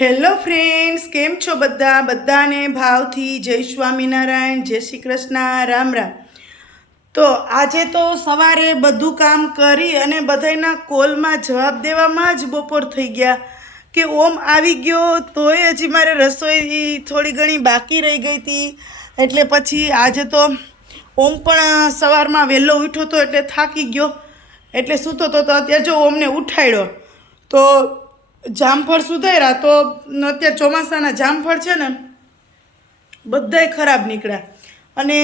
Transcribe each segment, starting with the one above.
Hello friends, કેમ છો બધા? બધાને ભાવથી જય સ્વામિનારાયણ, જય શ્રી કૃષ્ણ, રામ રામ. તો આજે તો સવારે બધું કામ કરી અને બધાના કોલમાં જવાબ દેવામાં જ બપોર થઈ ગયા કે ઓમ આવી ગયો તોય હજી મારે રસોઈ થોડી ઘણી બાકી રહી ગઈ હતી. એટલે પછી આજે તો ઓમ પણ સવારમાં વહેલો ઉઠ્યો હતો એટલે થાકી ગયો. એટલે સૂતો હતો તો અત્યારે જો ઓમને ઉઠાડ્યો તો જામફળ સુધાર્યા તો અત્યારે ચોમાસાના જામફળ છે ને, બધાય ખરાબ નીકળ્યા. અને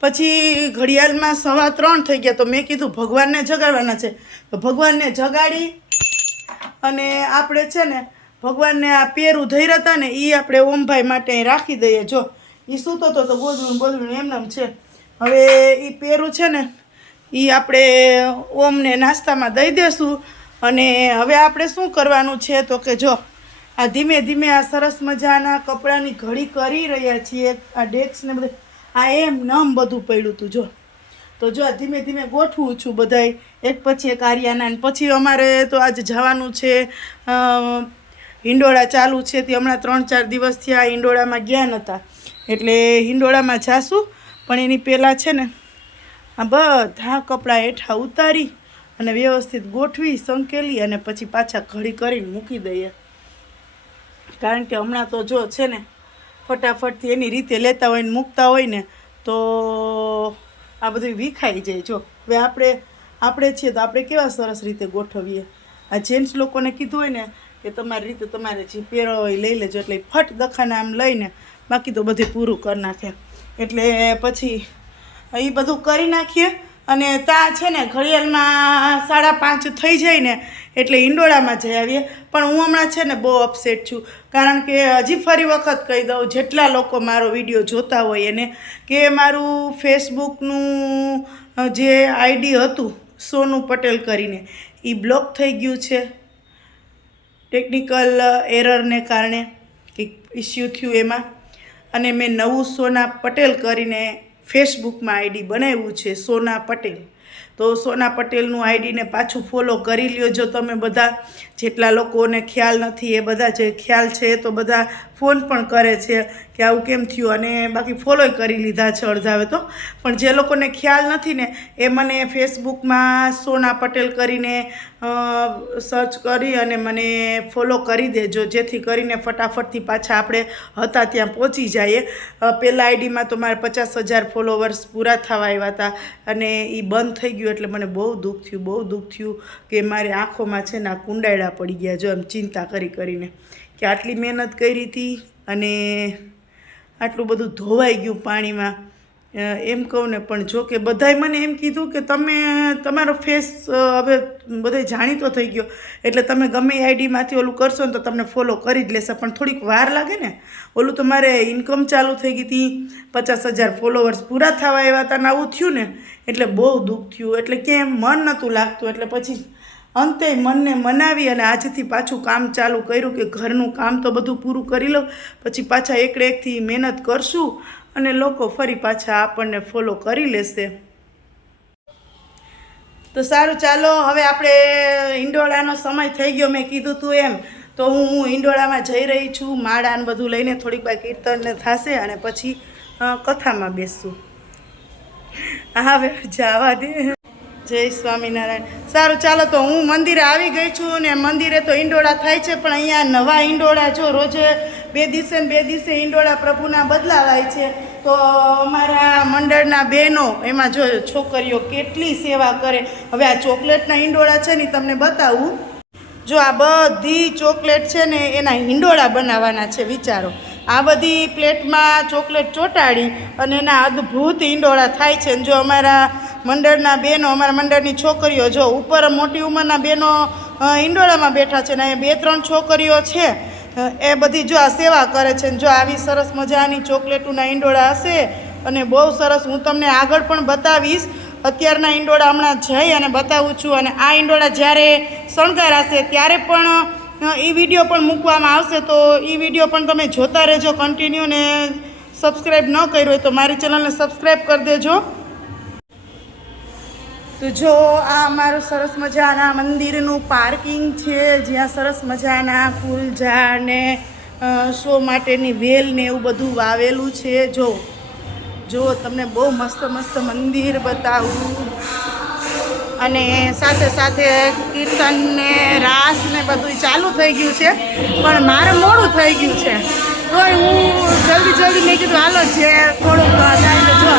પછી ઘડિયાળમાં સવા ત્રણ થઈ ગયા, તો મેં કીધું ભગવાનને જગાડવાના છે. તો ભગવાનને જગાડી અને આપણે છે ને, ભગવાનને આ પેરું ધૈર્યા હતા ને એ આપણે ઓમભાઈ માટે રાખી દઈએ. જો એ સૂતો હતો તો બોલવું બોલવું એમનામ છે. હવે એ પેરું છે ને એ આપણે ઓમને નાસ્તામાં દઈ દેશું. અને હવે આપણે શું કરવાનું છે તો કે જો, આ ધીમે ધીમે આ સરસ મજાના કપડાની ઘડી કરી રહ્યા છીએ, આ ડેક્સને બધે, આ એમ નમ બધું પડ્યું હતું જો. તો જો ધીમે ધીમે ગોઠવું છું બધાય, એક પછી એક આર્યાના અને પછી અમારે તો આજે જવાનું છે હિંડોળા ચાલુ છે, તે હમણાં ત્રણ ચાર દિવસથી આ હિંડોળામાં ગયા નહોતા એટલે હિંડોળામાં જાશું, પણ એની પહેલાં છે ને, આ બધા કપડાં હેઠા ઉતારી અને વ્યવસ્થિત ગોઠવી, સંકેલી અને પછી પાછા ઘડી કરીને મૂકી દઈએ. કારણ કે હમણાં તો જો છે ને, ફટાફટથી એની રીતે લેતા હોય ને મૂકતા હોય ને, તો આ બધું વિખાઈ જાય. જો, હવે આપણે આપણે છીએ તો આપણે કેવા સરસ રીતે ગોઠવીએ? આ જેન્ટ્સ લોકોને કીધું હોય ને, કે તમારી રીતે તમારે જે પહેરો હોય લઈ લેજો. એટલે ફટ દખાને આમ લઈને બાકી તો બધું પૂરું કરી નાખે. એટલે પછી એ બધું કરી નાખીએ. અને ત્યાં છે ને ઘડિયાળમાં સાડા પાંચ થઈ જાય ને એટલે ઈંડોળામાં જઈ આવીએ. પણ હું હમણાં છે ને બહુ અપસેટ છું. કારણ કે હજી ફરી વખત કહી દઉં, જેટલા લોકો મારો વીડિયો જોતા હોય એને, કે મારું ફેસબુકનું જે આઈડી હતું, સોનુ પટેલ કરીને એ બ્લોક થઈ ગયું છે. ટેકનિકલ એરરને કારણે કંઈક ઇસ્યુ થયું એમાં. અને મેં નવું સોના પટેલ કરીને ફેસબુકમાં આઈડી બનાવ્યું છે સોના પટેલ. તો સોના પટેલનું આઈડીને પાછું ફોલો કરી લ્યો. જો તમે બધા જેટલા લોકોને ખ્યાલ નથી, એ બધા જે ખ્યાલ છે તો બધા ફોન પણ કરે છે કે આવું કેમ થયું અને બાકી ફોલોય કરી લીધા છે અડધાવે તો. પણ જે લોકોને ખ્યાલ નથી ને, એ મને ફેસબુકમાં સોના પટેલ કરીને સર્ચ કરી અને મને ફોલો કરી દેજો. જેથી કરીને ફટાફટથી પાછા આપણે હતા ત્યાં પહોંચી જઈએ. પહેલાં આઈડીમાં તો મારે પચાસ હજાર ફોલોવર્સ પૂરા થવા આવ્યા હતા અને એ બંધ થઈ ગયું એટલે મને બહુ દુઃખ થયું, બહુ દુઃખ થયું કે મારી આંખોમાં છે ને આ કુંડાયડા પડી ગયા, જો એમ ચિંતા કરી કરીને. કે આટલી મહેનત કરી હતી અને આટલું બધું ધોવાઈ ગયું પાણીમાં. એમ કહું ને, પણ જો કે બધાએ મને એમ કીધું કે તમે, તમારો ફેસ હવે બધે જાણીતો થઈ ગયો. એટલે તમે ગમે એ આઈડીમાંથી ઓલું કરશો ને તો તમને ફોલો કરી જ લેશે. પણ થોડીક વાર લાગે ને, ઓલું તો મારે ઇન્કમ ચાલુ થઈ ગઈ હતી. પચાસ હજાર ફોલોવર્સ પૂરા થવા આવ્યા હતા ને આવું થયું ને, એટલે બહુ દુઃખ થયું. એટલે કેમ મન નહોતું લાગતું. એટલે પછી અંતે મનને મનાવી અને આજથી પાછું કામ ચાલુ કર્યું કે ઘરનું કામ તો બધું પૂરું કરી લઉં, પછી પાછા એકડે એકથી મહેનત કરશું અને લોકો ફરી પાછા આપણને ફોલો કરી લેશે. તો સારું, ચાલો, હવે આપણે ઈંડોળાનો સમય થઈ ગયો, મેં કીધું તું એમ. તો હું ઈંડોળામાં જઈ રહી છું, માળા ને બધું લઈને થોડીક વાર કીર્તનને થશે અને પછી કથામાં બેસું. હવે જવા દે. જય સ્વામિનારાયણ. સારું, ચાલો તો હું મંદિરે આવી ગઈ છું ને મંદિરે તો ઈંડોળા થાય છે, પણ અહીંયા નવા ઈંડોળા જો રોજે બે દિવસે ને બે દિવસે ઈંડોળા પ્રભુના બદલાવાય છે. તો અમારા મંડળના બહેનો, એમાં જો છોકરીઓ કેટલી સેવા કરે. હવે આ ચોકલેટના ઈંડોળા છે ને તમને બતાવું. જો આ બધી ચોકલેટ છે ને એના હિંડોળા બનાવવાના છે, વિચારો. આ બધી પ્લેટમાં ચોકલેટ ચોંટાડી અને એના અદ્ભુત ઈંડોળા થાય છે. જો અમારા મંડળના બહેનો અમારા મંડળની છોકરીઓ જો ઉપર મોટી ઉંમરના બહેનો ઈંડોળામાં બેઠા છે ને અહીંયા બે ત્રણ છોકરીઓ છે એ બધી જો આ સેવા કરે છે જો આવી સરસ મજાની ચોકલેટોના ઈંડોળા હશે અને બહુ સરસ હું તમને આગળ પણ બતાવીશ. અત્યારના ઈંડોળા હમણાં જઈ અને બતાવું છું અને આ ઈંડોળા જ્યારે શણગારાશે ત્યારે પણ એ વીડિયો પણ મૂકવામાં આવશે. તો એ વીડિયો પણ તમે જોતા રહેજો કન્ટિન્યુ ને સબસ્ક્રાઈબ ન કર્યું હોય તો મારી ચેનલને સબસ્ક્રાઈબ કરી દેજો. તો જો આ અમારું સરસ મજાના મંદિરનું પાર્કિંગ છે, જ્યાં સરસ મજાના ફૂલ ઝાડ ને શો માટેની વેલ ને એવું બધું વાવેલું છે. જો જો તમને બહુ મસ્ત મસ્ત મંદિર બતાવું. અને સાથે સાથે કીર્તન ને રાસ ને બધું ચાલુ થઈ ગયું છે, પણ મારે મોડું થઈ ગયું છે. તો હું જલ્દી જલ્દી મેં કીધું, હાલો છે થોડુંક જો.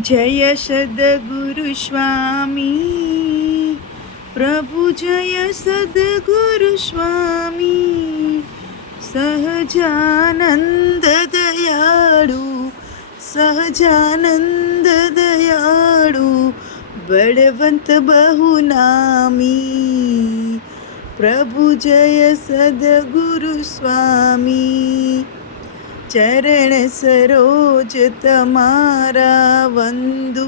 જય સદગુરુ સ્વામી. પ્રભુ જય સદગુરુ સ્વામી. સહજાનંદ દયાળુ. સહજાનંદ દયાળુ બળવંત બહુ નામી પ્રભુ જય સદગુરુ સ્વામી ચરણ સરોજ તમારા વંદુ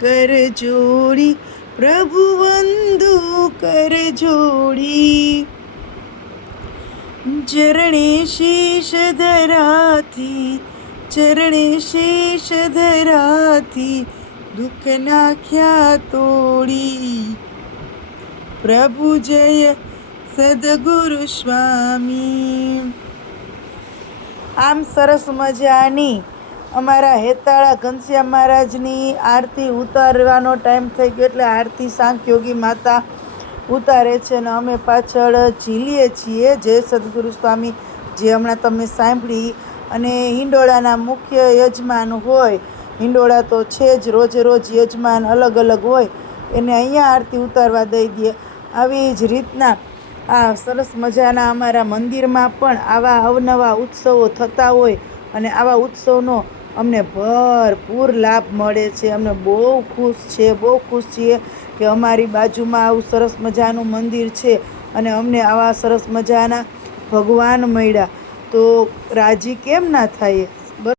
કર જોડી પ્રભુ વંદુ કર જોડી ચરણે શીશ ધરાથી ચરણે શેષ ધરાથી દુઃખ નાખ્યા તોડી. પ્રભુ જય સદગુરુ સ્વામી. આમ સરસ મજાની અમારા હેતાળા ઘનશ્યામ મહારાજની આરતી ઉતારવાનો ટાઈમ થઈ ગયો એટલે આરતી સાંખ્યોગી માતા ઉતારે છે અને અમે પાછળ ઝીલીએ છીએ. જય સદગુરુ સ્વામી. જે હમણાં તમે સાંભળી અને હિંડોળાના મુખ્ય યજમાન હોય, હિંડોળા તો છે જ, રોજે રોજ યજમાન અલગ અલગ હોય, એને અહીંયા આરતી ઉતારવા દઈ દઈએ. આવી જ રીતના આ સરસ મજાના અમારા મંદિરમાં પણ આવા અવનવા ઉત્સવો થતા હોય અને આવા ઉત્સવનો અમને ભરપૂર લાભ મળે છે. અમને બહુ ખુશ છે, બહુ ખુશ છીએ કે અમારી બાજુમાં આવું સરસ મજાનું મંદિર છે અને અમને આવા સરસ મજાના ભગવાન મળ્યા. તો રાજી કેમ ના થાય